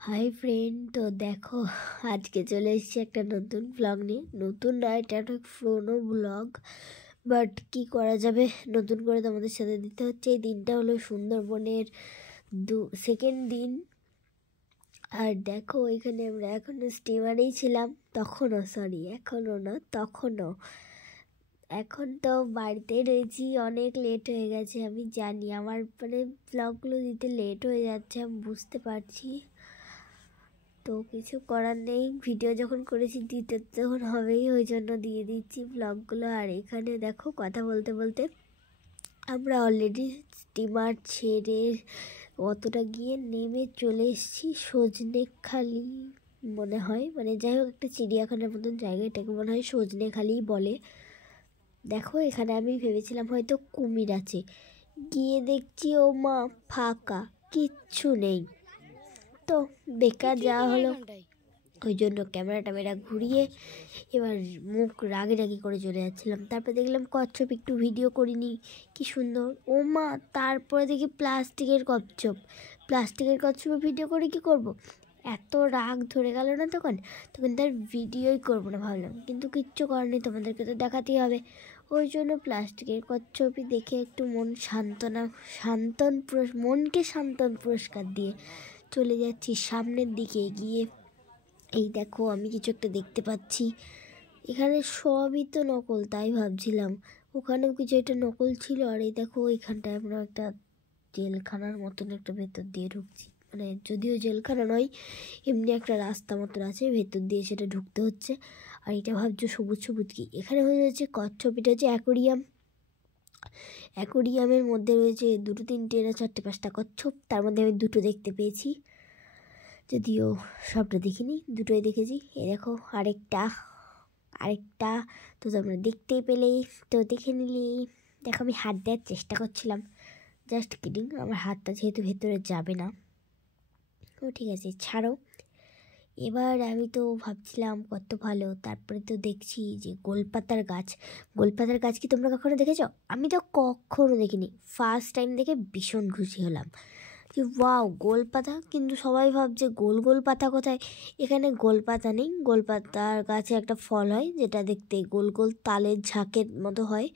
Hi friend, তো দেখো আজকে চলে এসেছি একটা নতুন ব্লগ নিয়ে। নতুন না, এটা একটা পুরোনো ব্লগ, বাট কি করা যাবে, নতুন করে তোমাদের সাথে দিতে হচ্ছে। এই দিনটা হলো সুন্দরবনের সেকেন্ড দিন। আর দেখো এখানে আমরা এখনও স্টিমারেই ছিলাম, এখনও না, তখনও। এখন তো বাড়িতেই রয়েছি, অনেক লেট হয়ে গেছে। আমি জানি আমার ব্লগগুলো দিতে লেট হয়ে যাচ্ছে, আমি বুঝতে পারছি। তো কিছু করার নেই, ভিডিও যখন করেছি দিতে তখন হবেই, ওই জন্য দিয়ে দিচ্ছি ব্লগগুলো। আর এখানে দেখো কথা বলতে বলতে আমরা অলরেডি স্টিমার ছেড়ে অতটা গিয়ে নেমে চলে এসেছি সজনেখালি মনে হয়, যাই হোক একটা চিড়িয়াখানার মতন জায়গা, এটাকে মনে হয় সজনেখালি বলে। দেখো এখানে আমি ভেবেছিলাম হয়তো কুমির আছে, গিয়ে দেখছি ও মা ফাঁকা, কিচ্ছু নেই। তো বেকার যাওয়া হলো, ওই জন্য ক্যামেরা ঘুরিয়ে এবার মুখ রাগি করে চলে যাচ্ছিলাম। তারপর দেখলাম কচ্ছপ, একটু ভিডিও করিনি, কি সুন্দর ও মা। তারপরে দেখি প্লাস্টিকের কচ্ছপে ভিডিও করে কি করব, এত রাগ ধরে গেল না তখন তার ভিডিওই করবো না ভাবলাম, কিন্তু কিচ্ছু করার নেই, তোমাদেরকে তো দেখাতেই হবে। ওই জন্য প্লাস্টিকের কচ্ছপই দেখে একটু মনকে সান্ত্বন পুরস্কার দিয়ে চলে যাচ্ছি সামনের দিকে এগিয়ে। এই দেখো আমি কিছু একটা দেখতে পাচ্ছি, এখানে সবই তো নকল, তাই ভাবছিলাম ওখানেও কিছু একটা নকল ছিল। আর এই দেখো ওইখানটায় আমরা একটা জেলখানার মতন একটা ভেতর দিয়ে ঢুকছি, যদিও জেলখানা নয়, এমনি একটা রাস্তা মতন আছে, ভেতর দিয়ে সেটা ঢুকতে হচ্ছে। আর এটা ভাবছো সবুজ কি, এখানে হয়ে যাচ্ছে কচ্ছপ, এটা হচ্ছে অ্যাকোরিয়ামের মধ্যে রয়েছে 2, 3, 4, 5টা কচ্ছপ, তার মধ্যে আমি 2টো দেখতে পেয়েছি, যদিও সবটা দেখিনি, 2টোই দেখেছি। এই দেখো আরেকটা তো তোমরা দেখতেই পেলেই, তো দেখে নিলি। দেখো আমি হাত দেওয়ার চেষ্টা করছিলাম, জাস্ট কিডিং, আমার হাতটা যেহেতু ভেতরে যাবে না। ও ঠিক আছে, ছাড়ো। এবার আমি তো ভাবছিলাম কত ভালো, তারপরে তো দেখছি যে গোলপাতার গাছ কি তোমরা কখনো দেখেছো? আমি তো কখনো দেখিনি, ফার্স্ট টাইম দেখে ভীষণ খুশি হলাম যে ওয়াও গোলপাতা। কিন্তু সবাই ভাবছে গোল পাতা কোথায়, এখানে গোলপাতা নেই। গোলপাতার গাছে একটা ফল হয় যেটা দেখতে গোল তালের ঝাঁকের মতো হয়,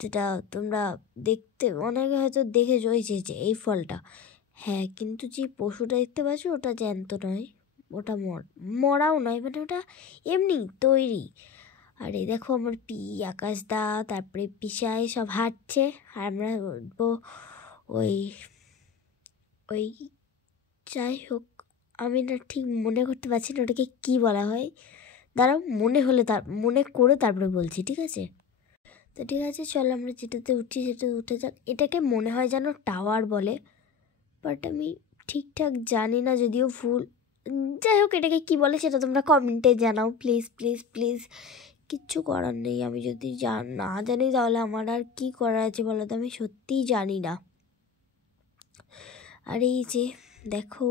যেটা তোমরা দেখতে অনেকে হয়তো দেখেছো, যে এই ফলটা। হ্যাঁ, কিন্তু যে পশুটা দেখতে পাচ্ছ ওটা জ্যান্ত নয়, ওটা মরাও নয়, ওটা এমনি তৈরি। আর এই দেখো আমার আকাশদা, তারপরে পিসাই সব হাঁটছে, আর আমরা উঠবো ওই যাই হোক, আমি না ঠিক মনে করতে পারছি না ওটাকে কী বলা হয়। দাঁড়াও, মনে করে তারপরে বলছি, ঠিক আছে? তো ঠিক আছে, চলো আমরা যেটাতে উঠছি সেটা উঠে যাক। এটাকে মনে হয় যেন টাওয়ার বলে, বাট আমি ঠিকঠাক জানি না, যদিও ফুল, যাই হোক এটাকে কী বলে সেটা তোমরা কমেন্টে জানাও প্লিজ প্লিজ প্লিজ। কিচ্ছু করার নেই, আমি যদি না জানি তাহলে আমার আর কী করার আছে বলো তো, আমি সত্যিই জানি না। আর এই যে দেখো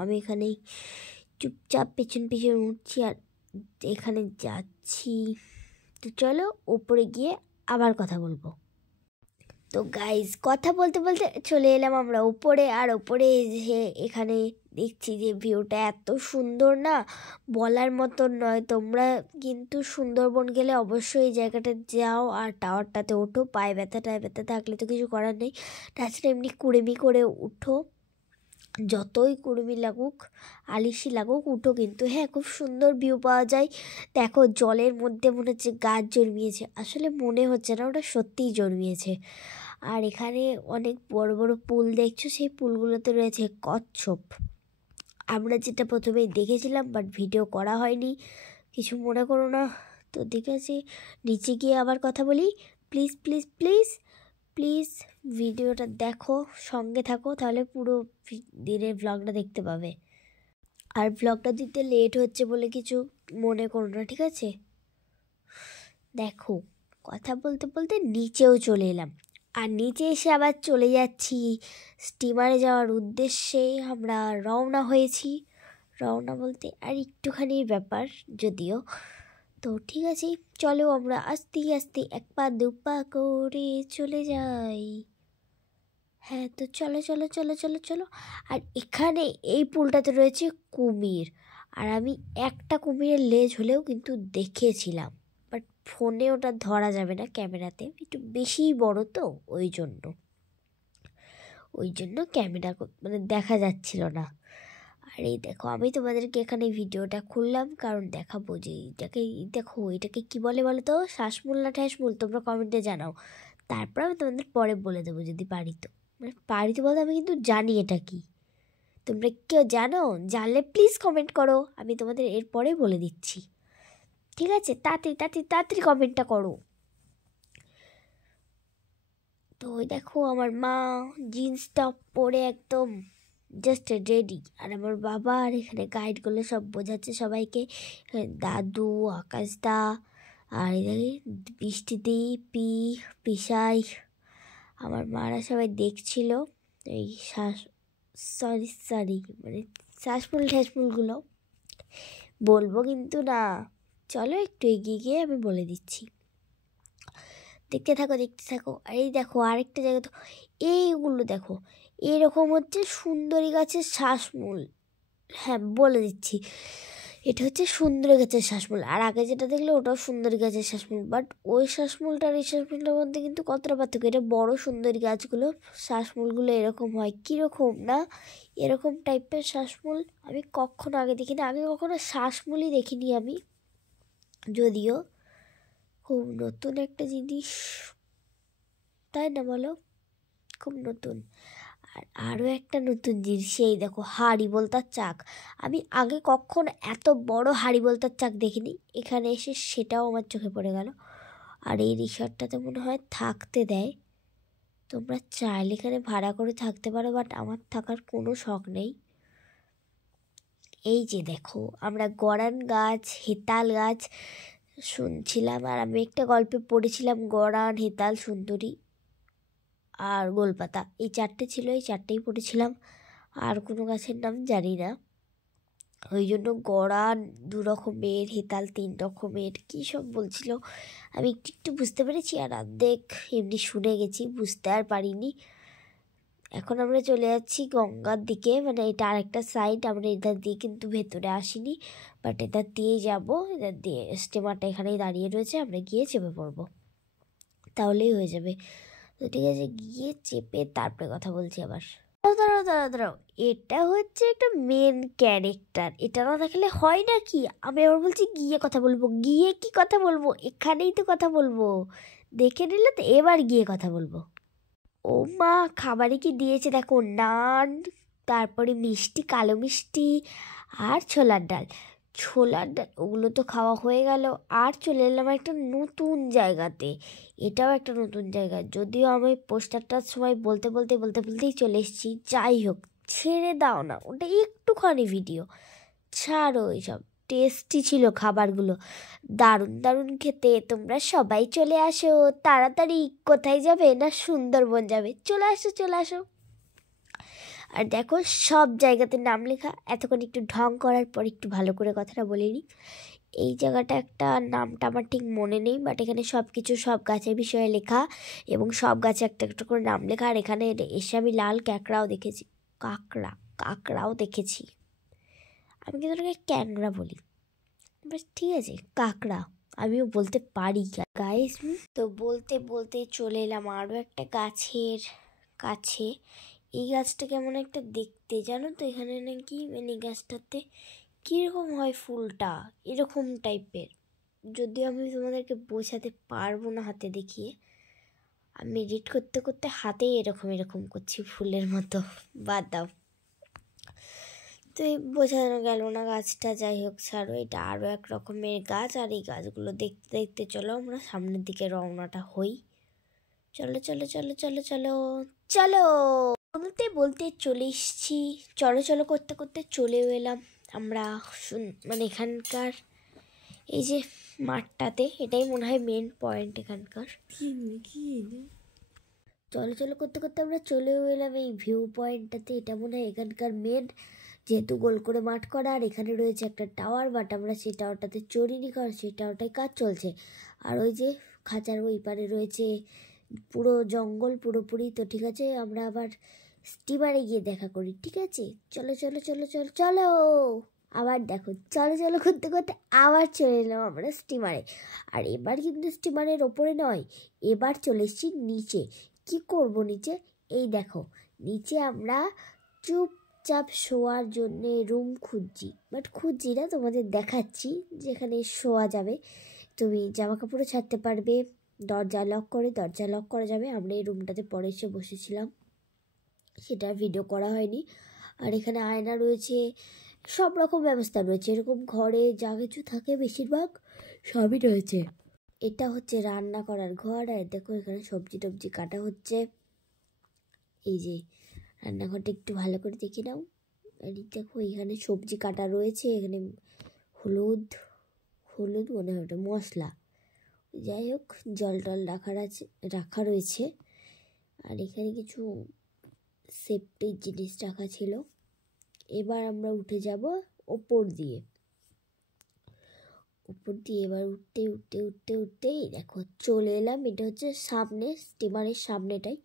আমি এখানেই চুপচাপ পেছন উঠছি আর এখানে যাচ্ছি। তো চলো ওপরে গিয়ে আবার কথা বলবো। তো গাইজ কথা বলতে বলতে চলে এলাম আমরা ওপরে, আর ওপরে এসে এখানে দেখছি যে ভিউটা এত সুন্দর না, বলার মতন নয়। তোমরা কিন্তু সুন্দরবন গেলে অবশ্যই এই জায়গাটা যাও আর টাওয়ারটাতে ওঠো, পায়ে ব্যথা থাকলে তো কিছু করার নেই, তাছাড়া এমনি কুড়েমি করে উঠো, যতই কুড়মি লাগুক আলিশি লাগুক উঠো কিন্তু। হ্যাঁ, খুব সুন্দর ভিউ পাওয়া যায়। দেখো জলের মধ্যে মনে হচ্ছে গাছ জন্মিয়েছে, আসলে মনে হচ্ছে না, ওটা সত্যিই জন্মিয়েছে। আর এখানে অনেক বড় বড় পুল দেখছো, সেই পুলগুলোতে রয়েছে কচ্ছপ। আমরা যেটা প্রথমেই দেখেছিলাম, বাট ভিডিও করা হয়নি, কিছু মনে করো না। তো ঠিক আছে, নিচে গিয়ে আবার কথা বলি, প্লিজ প্লিজ প্লিজ প্লিজ ভিডিওটা দেখো, সঙ্গে থাকো, তাহলে পুরো দিনের ভ্লগটা দেখতে পাবে। আর ভ্লগটা দিতে লেট হচ্ছে বলে কিছু মনে করো না, ঠিক আছে? দেখো কথা বলতে বলতে নিচেও চলে এলাম, আর নিচে এসে আবার চলে যাচ্ছি স্টিমারে যাওয়ার উদ্দেশ্যে। আমরা রওনা হয়েছি, রওনা বলতে আর একটুখানি ব্যাপার যদিও। তো ঠিক আছে, চলো আমরা আস্তে আস্তে 1 পা 2 পা করে চলে যাই। হ্যাঁ, তো চলো চলো চলো চলো চলো। আর এখানে এই পুলটাতে রয়েছে কুমির, আর আমি একটা কুমিরের লেজ হলেও কিন্তু দেখিয়েছিলাম, বাট ফোনে ওটা ধরা যাবে না, ক্যামেরাতে একটু বেশিই বড় তো, ওই জন্য ক্যামেরা মানে দেখা যাচ্ছিল না। আর এই দেখো, আমি তোমাদেরকে এখানে ভিডিওটা খুললাম কারণ দেখাবো যে এটাকে, দেখো এটাকে কি বলে বলো তো, শ্বাসমূল না ঠ্যাসমূল, তোমরা কমেন্টে জানাও। তারপর আমি তোমাদের পরে বলে দেবো যদি পারি তো, মানে পারি তো বলতে আমি কিন্তু জানি এটা কি। তোমরা কেউ জানো? জানলে প্লিজ কমেন্ট করো, আমি তোমাদের এরপরে বলে দিচ্ছি। ঠিক আছে, তাড়াতাড়ি তাড়াতাড়ি তাড়াতাড়ি কমেন্টটা করো। তো ওই দেখো আমার মা জিন্স টপ পরে একদম জাস্ট রেডি, আর আমার বাবা আর এখানে গাইডগুলো সব বোঝাচ্ছে সবাইকে, দাদু, আকাশদা, আর এদিকে বৃষ্টিদি, পিসাই, আমার মারা সবাই দেখছিল এই সরি মানে শ্বাসমূল ঠ্যাসমূলগুলো বলবো কিন্তু না। চলো একটু এগিয়ে গিয়ে আমি বলে দিচ্ছি, দেখতে থাকো দেখতে থাকো। আর এই দেখো আরেকটা জায়গা, তো এইগুলো দেখো, এরকম হচ্ছে সুন্দরী গাছের শ্বাসমূল। হ্যাঁ বলে দিচ্ছি, এটা হচ্ছে সুন্দরী গাছের শ্বাসমূল। আর আগে যেটা দেখলে ওটাও সুন্দরী গাছের শ্বাসমূল, বাট ওই শ্বাসমূলটার এই শ্বাসমূলটার মধ্যে কিন্তু কতটা পার্থক্য। এটা বড় সুন্দরী গাছগুলো, শ্বাসমূলগুলো এরকম হয়, কীরকম না এরকম টাইপের শ্বাসমূল আমি কখনো আগে দেখিনি। আগে কখনো শ্বাসমূলই দেখিনি আমি, যদিও খুব নতুন একটা জিনিস, তাই না বলো? খুব নতুন। আর আরও একটা নতুন জিনিস, সেই দেখো হাঁড়িবোলতার চাক। আমি আগে কখনো এত বড় হাঁড়িবোলতার চাক দেখিনি, এখানে এসে সেটাও আমার চোখে পড়ে গেল। আর এই রিসর্টটাতে মনে হয় থাকতে দেয়, তোমরা চাইলে এখানে ভাড়া করে থাকতে পারো, বাট আমার থাকার কোনো শখ নেই। এই যে দেখো আমরা গরান গাছ, হেতাল গাছ শুনছিলাম, আর আমি একটা গল্পে পড়েছিলাম গরান, হেতাল, সুন্দরী আর গোলপাতা, এই চারটে ছিল, এই চারটেই পড়েছিলাম, আর কোনো গাছের নাম জানি না। ওই জন্য গরান 2 রকমের, হেতাল 3 রকমের, কী সব বলছিল আমি একটু একটু বুঝতে পেরেছি, আর অর্ধেক এমনি শুনে গেছি, বুঝতে আর পারিনি। এখন আমরা চলে যাচ্ছি গঙ্গার দিকে, মানে এটা আরেকটা সাইড, আমরা এধার দিয়ে কিন্তু ভেতরে আসিনি, বাট এধার দিয়েই যাবো। এধার দিয়ে স্টিমারটা এখানেই দাঁড়িয়ে রয়েছে, আমরা গিয়ে চেপে পড়বো, তাহলেই হয়ে যাবে। তো ঠিক আছে, গিয়ে চেপে তারপরে কথা বলছি আবার। দাঁড়াও দাঁড়াও দাঁড়াও, এটা হচ্ছে একটা মেন ক্যারেক্টার, এটা না দেখলে হয় না কি? আমি আবার বলছি গিয়ে কথা বলবো, গিয়ে কি কথা বলবো, এখানেই তো কথা বলবো, দেখে নিলে তো, এবার গিয়ে কথা বলবো। ও মা, খাবারে কি দিয়েছে দেখো, নান, তারপরে মিষ্টি, কালো মিষ্টি, আর ছোলার ডাল ওগুলো তো খাওয়া হয়ে গেল। আর চলে এলাম একটা নতুন জায়গাতে, এটাও একটা নতুন জায়গা, যদিও আমি পোস্টারটার সময় বলতেই চলে এসেছি। যাই হোক, ছেড়ে দাও না, ওটা একটুখানি ভিডিও, ছাড়ো এইসব। টেস্টি ছিল খাবারগুলো, দারুণ দারুণ খেতে। তোমরা সবাই চলে আসো তাড়াতাড়ি। কোথায় যাবে? না সুন্দরবন যাবে? চলে আসো চলে আসো। আর দেখো সব জায়গাতে নাম লেখা, এতক্ষণ একটু ঢং করার পর একটু ভালো করে কথাটা বলিনি। এই জায়গাটা একটা নামটা আমার ঠিক মনে নেই, বাট এখানে সব কিছু, সব গাছের বিষয়ে লেখা, এবং সব গাছে একটা একটা করে নাম লেখা। আর এখানে এসে আমি লাল কাঁকড়াও দেখেছি, কাঁকড়াও দেখেছি। আমি কিন্তু ওটাকে ক্যাংড়া বলি, বাস ঠিক আছে, কাঁকড়া আমিও বলতে পারি গাইস। তো বলতে বলতে চলে এলাম আরও একটা গাছের কাছে। এই গাছটা কেমন একটা দেখতে, জানো তো? এখানে নাকি মানে গাছটাতে কীরকম হয় ফুলটা, এরকম টাইপের, যদিও আমি তোমাদেরকে বোঝাতে পারবো না হাতে দেখিয়ে। আমি এডিট করতে করতে হাতেই এরকম করছি ফুলের মতো, বাদ দাও। তো এই বোঝানো গেল না গাছটা, যাই হোক ছাড়ো। এটা আরও এক রকমের গাছ, আর এই গাছগুলো দেখতে দেখতে চলো আমরা সামনের দিকে রওনাটা হই। চলো চলো চলো চলো চলো চলো, বলতে বলতে চলে এসছি, চলো চলো করতে করতে চলেও এলাম আমরা মানে এখানকার এই যে মাঠটাতে, এটাই মনে হয় মেন পয়েন্ট এখানকার। চলো চলো করতে করতে আমরা চলেও এলাম এই ভিউ পয়েন্টটাতে, এটা মনে হয় এখানকার মেন, যেহেতু গোল করে মাঠ করা। আর এখানে রয়েছে একটা টাওয়ার, বাট আমরা সেই টাওয়ারটাতে চড়িনি, কারণ সেই টাওয়ারটায় কাজ চলছে। আর ওই যে খাঁচার ওই পারে রয়েছে পুরো জঙ্গল পুরোপুরি। তো ঠিক আছে, আমরা আবার স্টিমারে গিয়ে দেখা করি, ঠিক আছে? চলো চলো চলো চলো চলো। আবার দেখো, চলো চলো করতে করতে আবার চলে এলাম আমরা স্টিমারে। আর এবার কিন্তু স্টিমারের ওপরে নয়, এবার চলে এসেছি নিচে। কি করব নিচে? এই দেখো, নিচে আমরা চুপচাপ শোয়ার জন্যে রুম খুঁজছি, বাট খুঁজছি না, তোমাদের দেখাচ্ছি যেখানে শোয়া যাবে। তুমি জামা কাপড়ও ছাড়তে পারবে, দরজা লক করা যাবে। আমরা এই রুমটাতে পরে এসে বসেছিলাম, সেটা ভিডিও করা হয়নি। আর এখানে আয়না রয়েছে, সব রকম ব্যবস্থা রয়েছে, এরকম ঘরে যা কিছু থাকে বেশিরভাগ সবই রয়েছে। এটা হচ্ছে রান্না করার ঘর। আর দেখো এখানে সবজি টবজি কাটা হচ্ছে। এই যে রান্নাঘরটা একটু ভালো করে দেখে নাও। আর দেখো এখানে সবজি কাটা রয়েছে, এখানে হলুদ হলুদ মনে হয় ওটা মশলা, যাই হোক জল টল রাখা রয়েছে। আর এখানে কিছু সেফটির জিনিস রাখা ছিল। এবার আমরা উঠে যাব ওপর দিয়ে এবার উঠতেই দেখো চলে এলাম। এটা হচ্ছে সামনে, স্টিমারের সামনেটাই।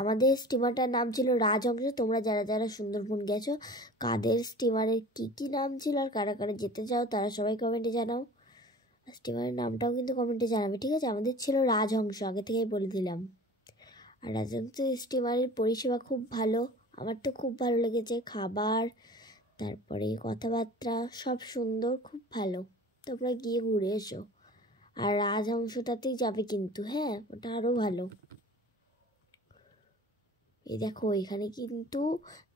আমাদের স্টিমারটার নাম ছিল রাজহংস। তোমরা যারা যারা সুন্দরবন গেছো, কাদের স্টিমারের কী নাম ছিল আর কারা কারা যেতে চাও তারা সবাই কমেন্টে জানাও। স্টিমারের নামটাও কিন্তু কমেন্টে জানাবে, ঠিক আছে? আমাদের ছিল রাজহংস, আগে থেকেই বলে দিলাম। আর রাজহংস স্টিমারের পরিষেবা খুব ভালো, আমার তো খুব ভালো লেগেছে। খাবার, তারপরে কথাবার্তা সব সুন্দর, খুব ভালো। তোমরা গিয়ে ঘুরে এসো। আর রাজহংসটাতেই যাবে কিন্তু, হ্যাঁ, ওটা আরও ভালো। এই দেখো এখানে কিন্তু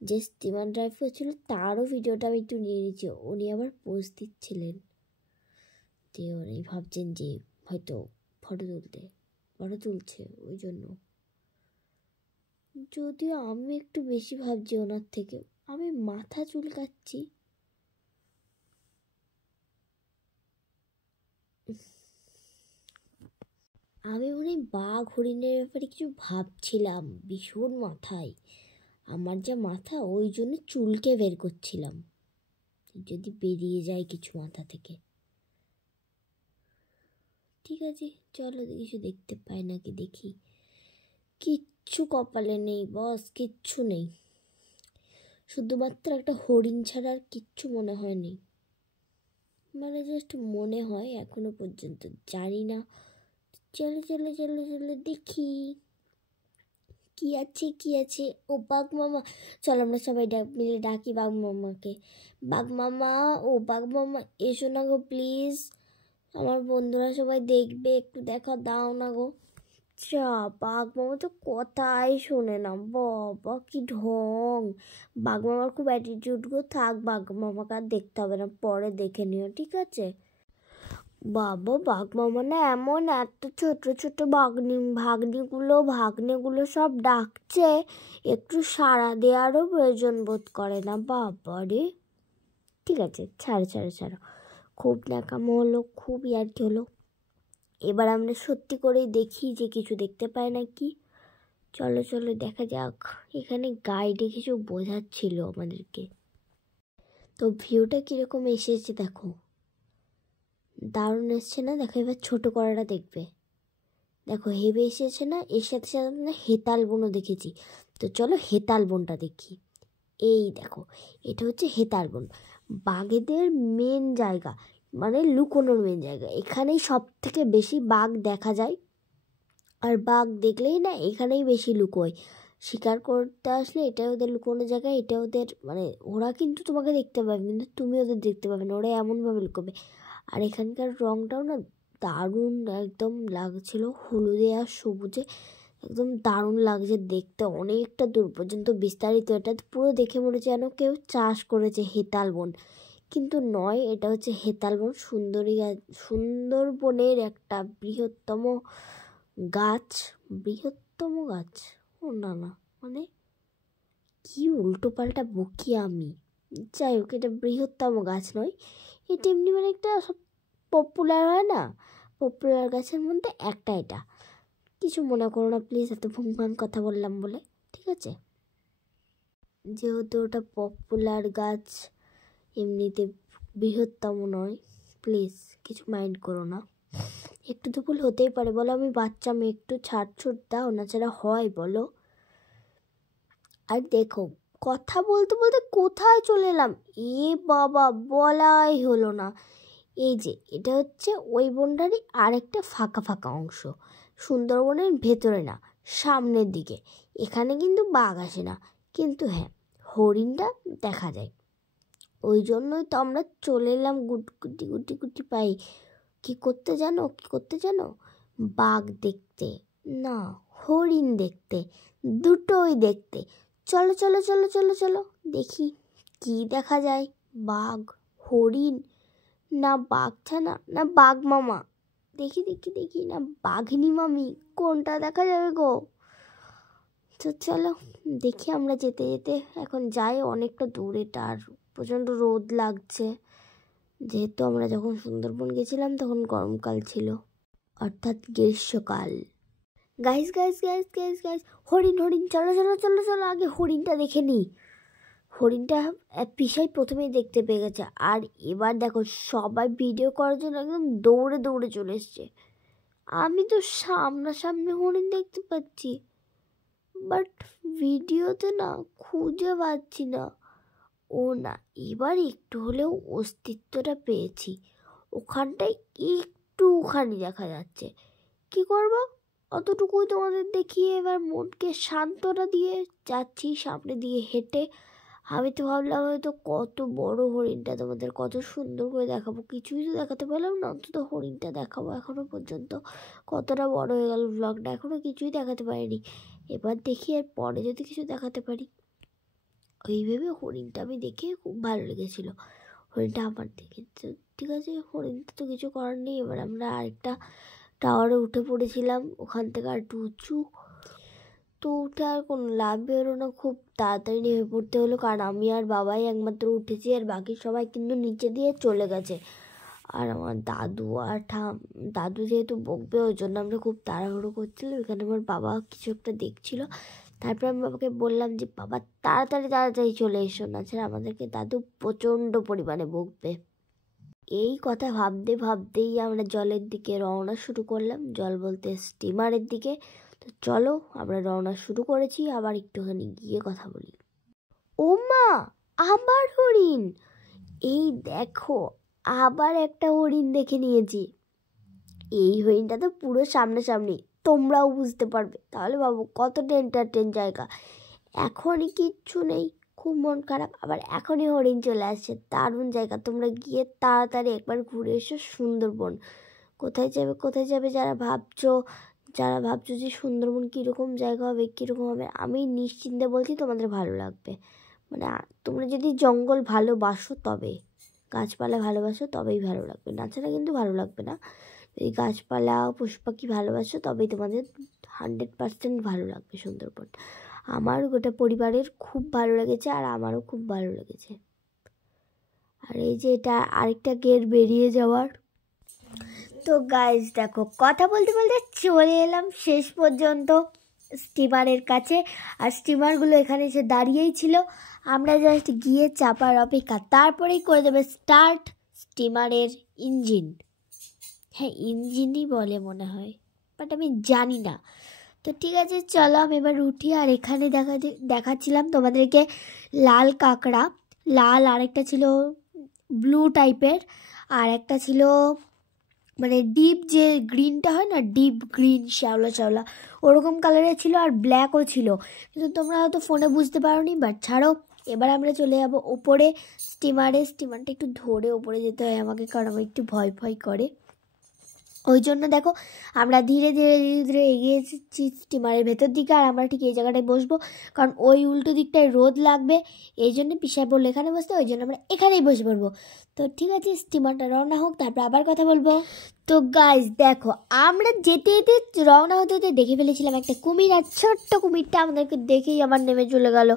যে স্টিমার ড্রাইভ করছিল তারও ভিডিওটা আমি একটু নিয়ে নিচ্ছি। উনি আবার পোজ দিচ্ছিলেন, তো উনি ভাবছেন যে হয়তো ফটো তুলছে ওই জন্য। যদিও আমি একটু বেশি ভাবছি ওনার থেকে, আমি মাথা চুলকাচ্ছি। আমি মনে হয় বাঘ হরিণের ব্যাপারে কিছু ভাবছিলাম ভীষণ মাথায়। আমার যা মাথা, ওই জন্য চুলকে বের করছিলাম, যদি বেরিয়ে যায় কিছু মাথা থেকে। ঠিক আছে, চলো কিছু দেখতে পাই নাকি দেখি। কিচ্ছু কপালে নেই বস, কিচ্ছু নেই। শুধুমাত্র একটা হরিণ ছাড়া আর কিচ্ছু মনে হয়নি। মানে জাস্ট মনে হয়, এখনো পর্যন্ত জানি না। চলো চলো চলো চলো দেখি কি আছে। ও বাঘ মামা, চলো আমরা সবাই মিলে ডাকি বাঘ মামাকে। বাঘ মামা, ও বাঘ মামা এসো না গো প্লিজ, আমার বন্ধুরা সবাই দেখবে, একটু দেখা দাও না গো। বাঘ মামা তো কথাই শোনে না, বাবা কি ঢং। বাঘ মামার খুব অ্যাটিটিউড গো। থাক, বাঘ মামাকে আর দেখতে হবে না, পরে দেখে নিও, ঠিক আছে? বাবা বাঘ মামা না এমন এত ছোট ছোট ভাগ্নেগুলো সব ডাকছে, একটু সাড়া দেওয়ারও প্রয়োজন বোধ করে না। বাবা রে, ঠিক আছে, ছাড়ো। খুব ন্যাকামো হলো, খুব ইয়ার্কি হলো। এবার আমরা সত্যি করেই দেখি যে কিছু দেখতে পাই নাকি। চলো দেখা যাক। এখানে গাইডে কিছু বোঝাচ্ছিল আমাদেরকে। তো ভিউটা কীরকম এসেছে দেখো, দারুণ এসছে না? দেখো এবার ছোট করাটা দেখবে, দেখো হেবে এসেছে না? এর সাথে সাথে আমরা হেতাল বনও দেখেছি। তো চলো হেতাল বনটা দেখি। এই দেখো, এটা হচ্ছে হেতাল বন, বাঘেদের মেন জায়গা, মানে লুকোনোর মেন জায়গা। এখানেই সব থেকে বেশি বাঘ দেখা যায়। আর বাঘ দেখলেই না এখানেই বেশি লুকোয়। শিকার করতে আসলে এটা ওদের লুকোনো জায়গা, এটা ওদের, মানে ওরা কিন্তু তোমাকে দেখতে পাবে কিন্তু তুমি ওদের দেখতে পাবে না, ওরা এমনভাবে লুকোবে। আর এখানকার রঙটাও না দারুণ একদম লাগছিল, হলুদে আর সবুজে একদম দারুণ লাগছে দেখতে, অনেকটা দূর পর্যন্ত বিস্তারিত। এটা পুরো দেখে মনে হচ্ছে যেন কেউ চাষ করেছে হেতাল বন, কিন্তু নয়, এটা হচ্ছে হেতাল বন। সুন্দরবনের একটা বৃহত্তম গাছ। ও না, মানে কি উল্টো পাল্টা বকি আমি। যাই হোক, এটা বৃহত্তম গাছ নয়, এটা এমনি মানে একটা সব পপুলার হয় না, পপুলার গাছের মধ্যে একটা এটা। কিছু মনে করো না প্লিজ, এত ভুংভাং কথা বললাম বলে, ঠিক আছে? যেহেতু ওটা পপুলার গাছ, এমনিতে বৃহত্তম নয়, প্লিজ কিছু মাইন্ড করো না। একটু তো ভুল হতেই পারে, বলো আমি বাচ্চা মেয়ে, একটু ছাড় ছুট দাও না, ছাড়া হয় বলো। আর দেখো কথা বলতে বলতে কোথায় চলে এলাম, এ বাবা বলাই হলো না। এই যে এটা হচ্ছে ওই বনটারই আরেকটা ফাঁকা ফাঁকা অংশ, সুন্দরবনের ভেতরে না, সামনের দিকে। এখানে কিন্তু বাঘ আসে না, কিন্তু হ্যাঁ হরিণটা দেখা যায়। ওই জন্যই তো আমরা চলে এলাম গুটি গুটি গুটি পাই। কি করতে জানো? বাঘ দেখতে না, হরিণ দেখতে, দুটোই দেখতে। চলো চলো চলো চলো চলো দেখি কি দেখা যায়। বাঘ, হরিণ, না বাঘ ছানা, না বাঘ মামা, দেখি দেখি দেখি না বাঘিনী মামি, কোনটা দেখা যাবে গো? তো চলো দেখি। আমরা যেতে যেতে এখন যাই অনেকটা দূরে, আর প্রচণ্ড রোদ লাগছে, যেহেতু আমরা যখন সুন্দরবন গেছিলাম তখন গরমকাল ছিল, অর্থাৎ গ্রীষ্মকাল। Guys guys guys guys guys, হরিণ হরিণ, চলো চলো চলো চলো, আগে হরিণটা দেখে নিই। হরিণটা পিসাই প্রথমেই দেখতে পেয়ে গেছে, আর এবার দেখো সবাই ভিডিও করার জন্য একদম দৌড়ে দৌড়ে চলে এসছে। আমি তো সামনাসামনি হরিণ দেখতে পাচ্ছি, বাট ভিডিওতে না খুঁজে পাচ্ছি না। ও না, এবার একটু হলেও অস্তিত্বটা পেয়েছি, ওখানটায় একটুখানি দেখা যাচ্ছে। কি করব, অতটুকুই তোমাদের দেখিয়ে এবার মনকে সান্ত্বনা দিয়ে যাচ্ছি সামনে দিয়ে হেঁটে। আমি তো ভাবলাম হয়তো কত বড় হরিণটা তোমাদের কত সুন্দর করে দেখাবো, কিছুই তো দেখাতে পারলাম না, অন্তত হরিণটা দেখাবো। এখনো পর্যন্ত কতটা বড় হয়ে গেল ব্লগটা, এখনো কিছুই দেখাতে পারিনি। এবার দেখি এর পরে যদি কিছু দেখাতে পারি। ওই ভেবে হরিণটা আমি দেখে খুব ভালো লেগেছিলো, হরিণটা আমার দেখে। তো ঠিক আছে, হরিণটা তো কিছু করার নেই। এবার আমরা আরেকটা টাওয়ারে উঠে পড়েছিলাম, ওখান থেকে আর একটু উঁচু, তো উঠে আর কোনো লাভ বেরো না, খুব তাড়াতাড়ি নেমে পড়তে হলো, কারণ আমি আর বাবাই একমাত্র উঠেছি, আর বাকি সবাই কিন্তু নিচে দিয়ে চলে গেছে। আর আমার দাদু আর দাদু যেহেতু বকবে, ওই জন্য আমরা খুব তাড়াহুড়ো করছিলাম। এখানে আমার বাবা কিছু একটা দেখছিল, তারপর আমি বাবাকে বললাম যে বাবা তাড়াতাড়ি তাড়াতাড়ি চলে এসো, না ছাড়া আমাদেরকে দাদু প্রচণ্ড পরিমাণে বকবে। এই কথা ভাবতে ভাবতেই আমরা জলের দিকে রওনা শুরু করলাম, জল বলতে স্টিমারের দিকে। তো চলো আমরা রওনা শুরু করেছি, আবার একটুখানি গিয়ে কথা বলি। ও মা, আবার হরিণ! এই দেখো আবার একটা হরিণ দেখে নিয়েছি। এই হরিণটা তো পুরো সামনাসামনি, তোমরাও বুঝতে পারবে। তাহলে ভাবো কতটা এন্টারটেন জায়গা। এখনই কিচ্ছু নেই, খুব মন খারাপ, আবার এখনই হরিণ চলে আসছে। দারুণ জায়গা, তোমরা গিয়ে তাড়াতাড়ি একবার ঘুরে এসো সুন্দরবন। কোথায় যাবে যারা ভাবছো যে সুন্দরবন কীরকম জায়গা হবে, কীরকম হবে, আমি নিশ্চিন্তে বলছি তোমাদের ভালো লাগবে। মানে তোমরা যদি জঙ্গল ভালোবাসো, তবে গাছপালা ভালোবাসো, তবেই ভালো লাগবে, না ছাড়া কিন্তু ভালো লাগবে না। যদি গাছপালা পশু পাখি ভালোবাসো, তবেই তোমাদের 100% ভালো লাগবে সুন্দরবন। আমার গোটা পরিবারের খুব ভালো লেগেছে, আর আমারও খুব ভালো লেগেছে। আর এই যে এটা আরেকটা গেট বেরিয়ে যাওয়ার। তো গাইস দেখো কথা বলতে বলতে চলে এলাম শেষ পর্যন্ত স্টিমারের কাছে, আর স্টিমারগুলো এখানে এসে দাঁড়িয়েই ছিল। আমরা জাস্ট গিয়ে চাপার অপেক্ষা, তারপরেই করে দেবে স্টার্ট স্টিমারের ইঞ্জিন। হ্যাঁ ইঞ্জিনই বলে মনে হয়, বাট আমি জানি না। তো ঠিক আছে চলো আমি এবার উঠি। আর এখানে দেখাচ্ছিলাম তোমাদেরকে লাল কাঁকড়া, লাল, আরেকটা ছিল ব্লু টাইপের, আর একটা ছিল মানে ডিপ যে গ্রিনটা হয় না, ডিপ গ্রিন শ্যাওলা শ্যাওলা ওরকম কালারের ছিল, আর ব্ল্যাকও ছিল, কিন্তু তোমরা হয়তো ফোনে বুঝতে পারোনি। বাট ছাড়ো, এবার আমরা চলে যাবো ওপরে স্টিমারটা একটু ধরে ওপরে যেতে হয় আমাকে, কারণ আমার একটু ভয় ভয় করে। ওই জন্য দেখো আমরা ধীরে ধীরে ধীরে ধীরে এগিয়ে এসেছি স্টিমারের ভেতর দিকে। আর আমরা ঠিক এই জায়গাটায় বসবো, কারণ ওই উল্টো দিকটায় রোদ লাগবে, এই জন্য পিসায় বললো এখানে বসতে, ওই জন্য আমরা এখানেই বসে পড়বো। তো ঠিক আছে স্টিমারটা রওনা হোক, তারপর আবার কথা বলবো। তো গাইস দেখো আমরা যেতে যেতে রওনা হতে হতে দেখে ফেলেছিলাম একটা কুমির, আর ছোট্ট কুমিরটা আমাদেরকে দেখেই আবার নেমে চলে গেল।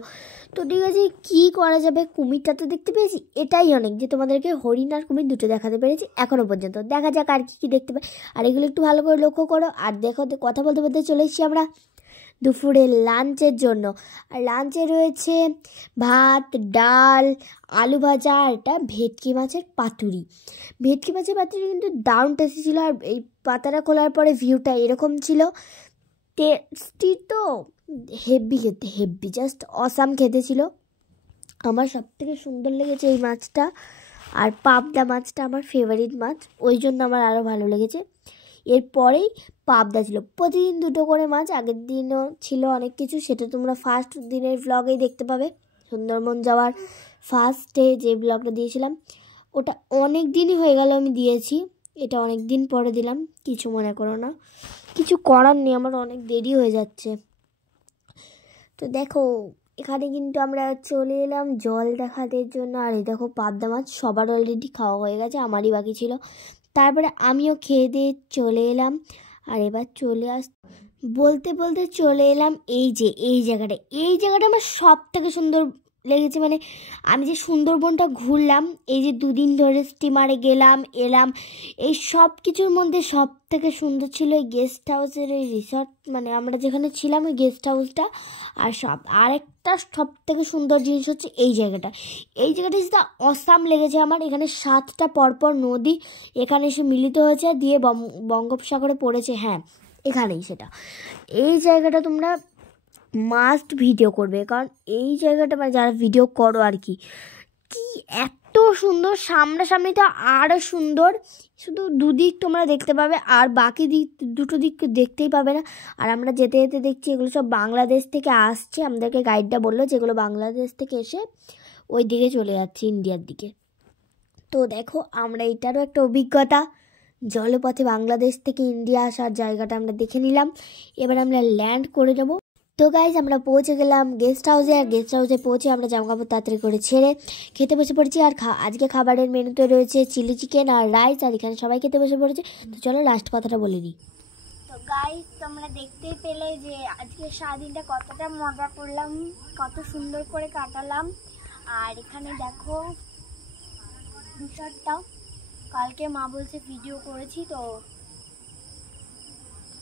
তো ঠিক আছে কী করা যাবে, কুমিরটা তো দেখতে পেয়েছি, এটাই অনেক যে তোমাদেরকে হরিণ আর কুমির দুটো দেখাতে পেরেছি এখনও পর্যন্ত। দেখা যাক আর কী দেখতে পাই, আর এগুলো একটু ভালো করে লক্ষ্য করো। আর দেখো কথা বলতে বলতে চলে এসেছি আমরা দুপুরের লাঞ্চের জন্য। আর লাঞ্চে রয়েছে ভাত, ডাল, আলু ভাজা, আর এটা ভেটকি মাছের পাতুরি। ভেটকি মাছের পাতুরি কিন্তু দারুণ টেস্টি ছিল। আর এই পাতাটা খোলার পরে ভিউটা এরকম ছিল। টেস্টি তো হেভি খেতে, হেভি জাস্ট অসাম খেতে ছিল। আমার সবথেকে সুন্দর লেগেছে এই মাছটা, আর পাবদা মাছটা আমার ফেভারিট মাছ, ওই জন্য আমার আরও ভালো লেগেছে। এরপরেই পাবদা ছিল, প্রতিদিন 2টো করে মাছ। আগের দিনও ছিল অনেক কিছু, সেটা তোমরা ফার্স্ট দিনের ব্লগেই দেখতে পাবে। সুন্দরবন যাওয়ার ফার্স্টে যে ব্লগটা দিয়েছিলাম ওটা অনেক দিনই হয়ে গেল আমি দিয়েছি, এটা অনেক দিন পরে দিলাম, কিছু মনে করো না, কিছু করার নেই, আমার অনেক দেরি হয়ে যাচ্ছে। তো দেখো এখানে কিন্তু আমরা চলে এলাম জল দেখাদের জন্য। আর এই দেখো পাবদা মাছ সবার অলরেডি খাওয়া হয়ে গেছে, আমারই বাকি ছিল। তারপরে আমিও খেয়ে দিয়ে চলে এলাম। আর এবার বলতে বলতে চলে এলাম এই জায়গাটা আমার সব থেকে সুন্দর লেগেছে। মানে আমি যে সুন্দরবনটা ঘুরলাম, এই যে 2 দিন ধরে স্টিমারে গেলাম এলাম, এই সব কিছুর মধ্যে সব থেকে সুন্দর ছিল এই গেস্ট হাউসের এই রিসর্ট, মানে আমরা যেখানে ছিলাম ওই গেস্ট হাউসটা। আর আরেকটা সব থেকে সুন্দর জিনিস হচ্ছে এই জায়গাটা যেটা অসাম লেগেছে আমার। এখানে 7টা পরপর নদী এখানে এসে মিলিত হয়েছে, দিয়ে বঙ্গোপসাগরে পড়েছে। হ্যাঁ, এখানেই সেটা। এই জায়গাটা তোমরা মাস্ট ভিডিও করবে, কারণ এই জায়গাটা মানে যারা ভিডিও করো আর কি এত সুন্দর, সামনাসামনি তো আরও সুন্দর। শুধু 2 দিক তোমরা দেখতে পাবে, আর বাকি দুটো দিক দেখতেই পাবে না। আর আমরা যেতে যেতে দেখছি এগুলো সব বাংলাদেশ থেকে আসছে, আমাদেরকে গাইডটা বললো যেগুলো বাংলাদেশ থেকে এসে ওই দিকে চলে যাচ্ছে ইন্ডিয়ার দিকে। তো দেখো আমরা এটারও একটা অভিজ্ঞতা, জলপথে বাংলাদেশ থেকে ইন্ডিয়া আসার জায়গাটা আমরা দেখে নিলাম। এবার আমরা ল্যান্ড করে নেবো। তো গাইজ আমরা পৌঁছে গেলাম গেস্ট হাউসে। আর গেস্ট হাউসে পৌঁছে আমরা জামাকাপড় তাড়াতাড়ি করে ছেড়ে খেতে বসে পড়েছি। আর আজকে খাবারের মেনুতে রয়েছে চিলি চিকেন আর রাইস, আর এখানে সবাই খেতে বসে পড়েছে। তো চলো লাস্ট কথাটা বলে নিই। তো গাইজ তোমরা দেখতেই পেলে যে আজকে সারাদিনটা কতটা মজা করলাম, কত সুন্দর করে কাটালাম। আর এখানে দেখো রিসর্টটাও, কালকে মা বলছে ভিডিও করেছি, তো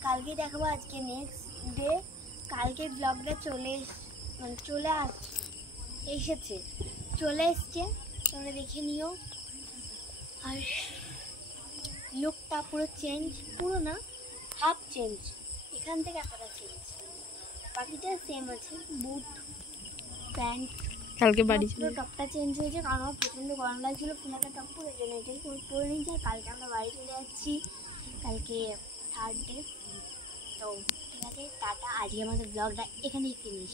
কালকে দেখাবো। আজকে নেক্সট ডে, কালকে ব্লগটা চলে এসছে, তোমরা দেখে নিও। আর লুকটা পুরো চেঞ্জ, পুরো না হাফ চেঞ্জ, এখান থেকে এতটা চেঞ্জ, বাকিটা সেম আছে। বুট প্যান্ট কালকে বাড়ি পুরো টপটা চেঞ্জ হয়েছে, কারণ আমার প্রচণ্ড গরম লাগছিলো ফুলাটা টপ পরে, জন্য এটাই পরে নিয়েছি। আর কালকে আমরা বাড়ি চলে যাচ্ছি, কালকে 3rd ডে। তো ঠিক আছে, টাটা, আজকে আমাদের ব্লগটা এখানেই ফিনিশ।